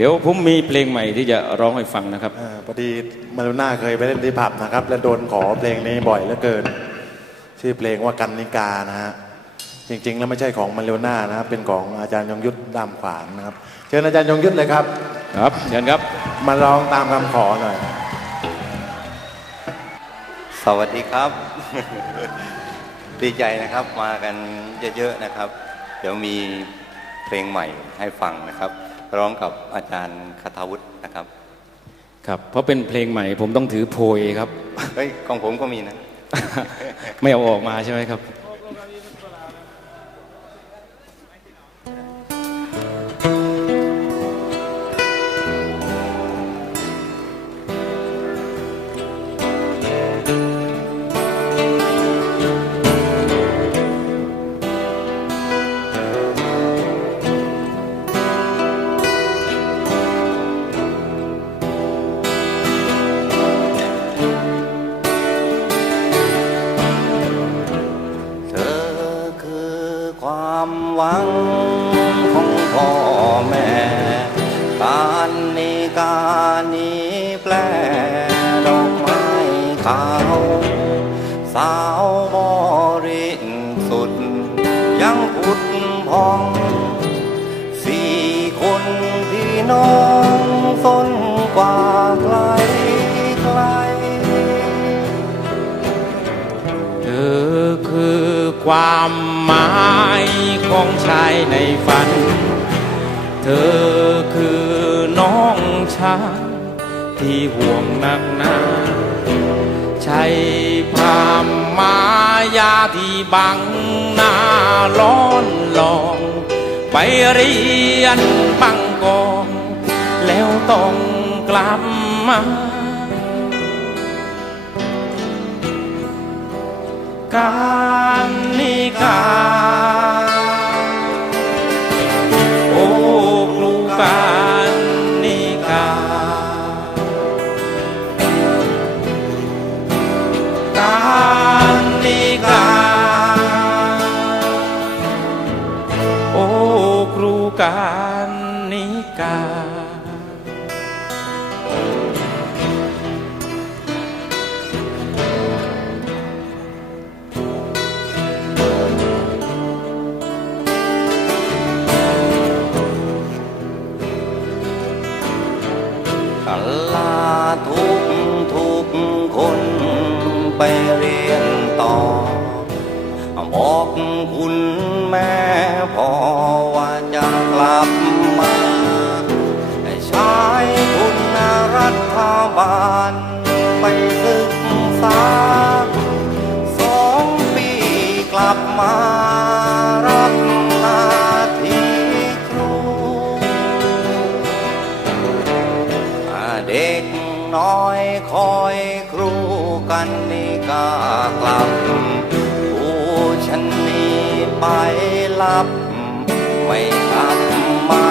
เดี๋ยวผมมีเพลงใหม่ที่จะร้องให้ฟังนะครับอาพอดีมารุน่าเคยไปเล่นที่ผับนะครับ และโดนขอเพลงนี้บ่อยเหลือเกิน ชื่อเพลงว่ากันนิกานะฮะจริง ๆ แล้วไม่ใช่ของมารุน่านะครับเป็นของอาจารย์ยงยุทธดามขวางนะครับ เชิญอาจารย์ยงยุทธเลยครับ ครับเชิญครับ มาร้องตามคำขอหน่อย สวัสดีครับ ดีใจนะครับมากันเยอะๆนะครับ เดี๋ยวมีเพลงใหม่ให้ฟังนะครับ ร้องกับอาจารย์คาทาวุฒินะครับ ครับ เพราะเป็นเพลงใหม่ผมต้องถือโพยครับ เฮ้ย ของผมก็มีนะ ไม่เอาออกมาใช่ไหมครับ แปลดอกไม้ขาว สาวบริสุทธิ์ยังพุดพอง สี่คนพี่น้องสนกว่าไกลไกล เธอคือความหมายของชายในฝัน เธอคือน้องชาย ที่ห่วงหนักหนาใช้พามมายาที่บังหน้าร้อนลอง ไปเรียนบังกอง แล้วต้องกลับมา ไปเรียนต่อบอกคุณแม่พ่อากลับผู้ฉันนี่ไปลับ ไม่กลับมา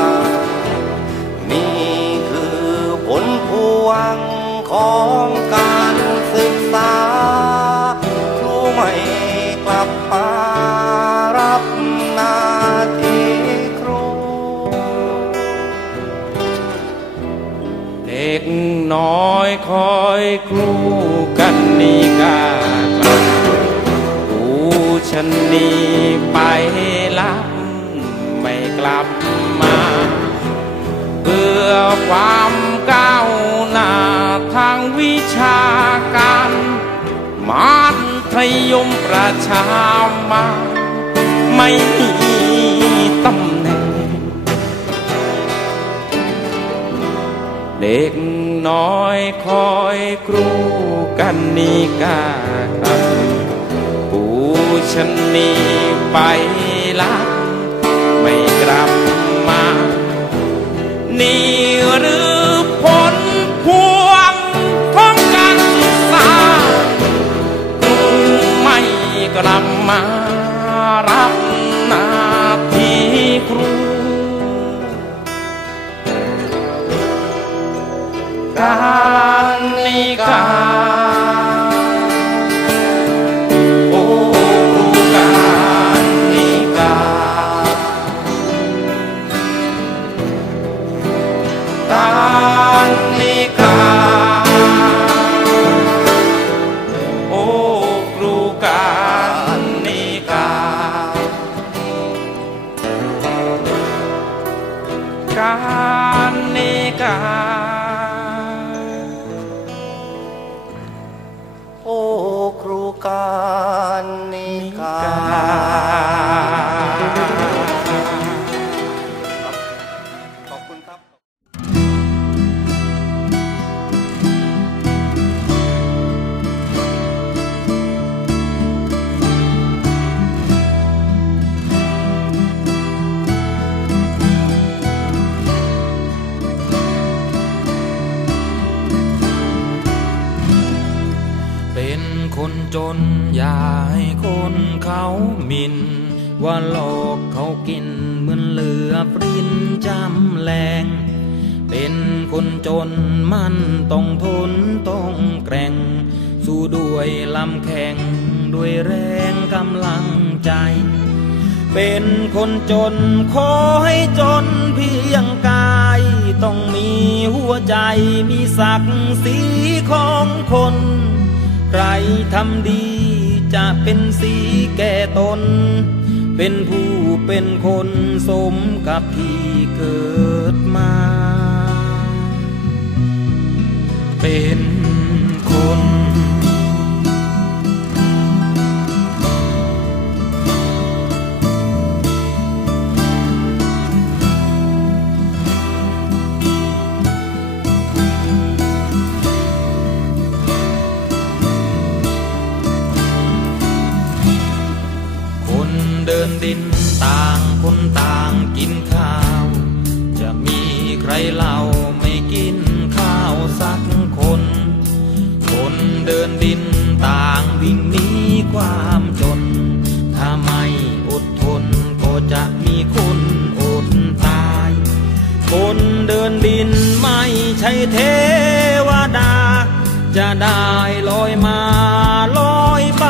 นี่คือผลพวงของการศึกษา ครูไม่กลับมารับหน้าที่ครู เด็กน้อยคอยครูกันนีกา ฉันนี่ไปลับไม่กลับมาเพื่อความก้าวหน้าทางวิชาการมัธยมประชามาไม่มีตำแหน่งเด็กน้อยคอยครูกันนีกาครับ ฉันนี้ไปลับ จนอย่าให้คนเขาหมิน ว่าโลอกเขากินเหมือนเหลือปรินจำแรงเป็นคนจนมันต้องทนต้องแกร่ง สู้ด้วยลำแข็งด้วยแรงกำลังใจ เป็นคนจนขอให้จนเพียงกาย ต้องมีหัวใจมีศักดิ์ศรีของคน ใครทำดีจะเป็นสีแก่ตน เป็นผู้เป็นคนสมกับที่เกิดมา เป็น รเล่าไม่กินข้าวสักคน คนเดินดินต่างวิ่งหนีความจน ถ้าไม่อดทนก็จะมีคนอดตาย คนเดินดินไม่ใช่เทวดา จะได้ลอยมาลอยไป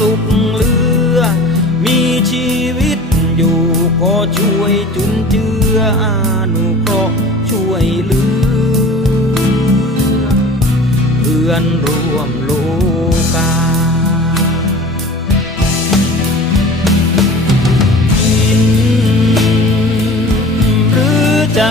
สุขเลือ มีชีวิตอยู่ก็ช่วยจุนเจือ อนร่วมโลกากินหรือจะ